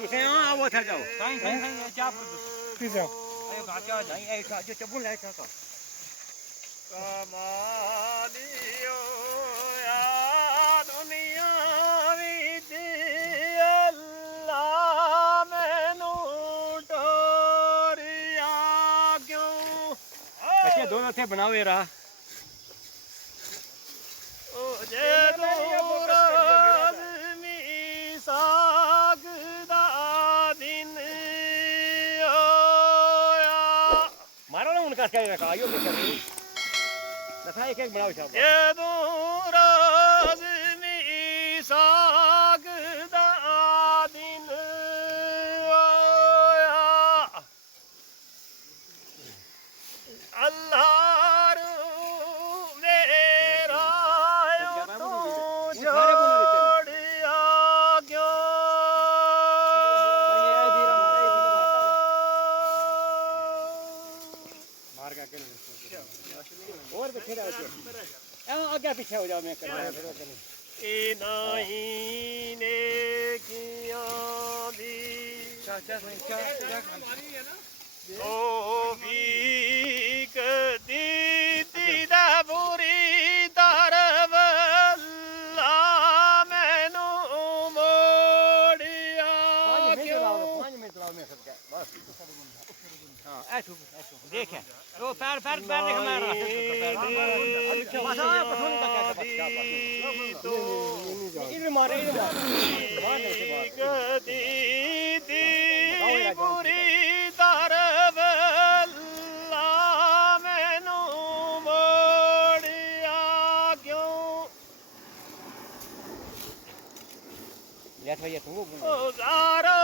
ਤੁਸੀਂ ਆਓ ਉੱਥੇ ਜਾਓ ਸਾਈਂ ਚਾਹ ਪੀਜ਼ਾ ਇਹ ਬਾਚਾ ਨਹੀਂ ਇਹ ਤਾਂ ਜੋ ਚੱਬੂ ਲੈ ਤਾ ਕਮਾਲੀਓ ਆ ਦੁਨੀਆ ਵਿੱਚ ਅੱਲਾ ਮੈਨੂੰ ਟੋਰਿਆ ਕਿਉਂ ਅੱਛਾ ਦੋਨੋਂ ਇੱਥੇ ਬਣਾਓ ਇਹ ਰਾਹ ਉਹ ਜੇ ਦੂਰ ਆਦਮੀ ਸਾਗ ਦਾ ਦਿਨ ਹੋਇਆ ਮਾਰੋ ਨਾ उनका क्या रखा आयो के चली दफा एक एक बनाओ साहब ਜੇ ਦੂਰ ਆਦਮੀ ਸਾਗ ਦਾ ਦਿਨ ਹੋਇਆ ਅੱਲਾਹ ਰੂ ਮੇਰਾ ਤੂੰ ਛੋੜਿਆ ਕਿਉਂ मार का के और पीछे जाओ आगे पीछे हो जाओ मैं कर ਇਹ ਨਹੀਂ ਨੇ ਕੀਆਂ ਦੀ ਉਹ ਵੀ ਕਦੀ ਦਾ ਬੁਰੀ ਦਰਵਲਾ ਮੈਨੂੰ ਮੋੜਿਆ 5 मिनट लाओ मैं सबका बस हां ऐसो देख है वो पैर पैर पैर देख मार रहा बस आ पसंद तक इधर मारे इधर मार नहीं से ਕਦੀ ਦੀ ਬੁਰੀ ਦਰਵਲਾ ਮੈਨੂੰ ਮੋੜਿਆ ਕਿਉਂ या तो ये तुम ਜ਼ਾਰੋ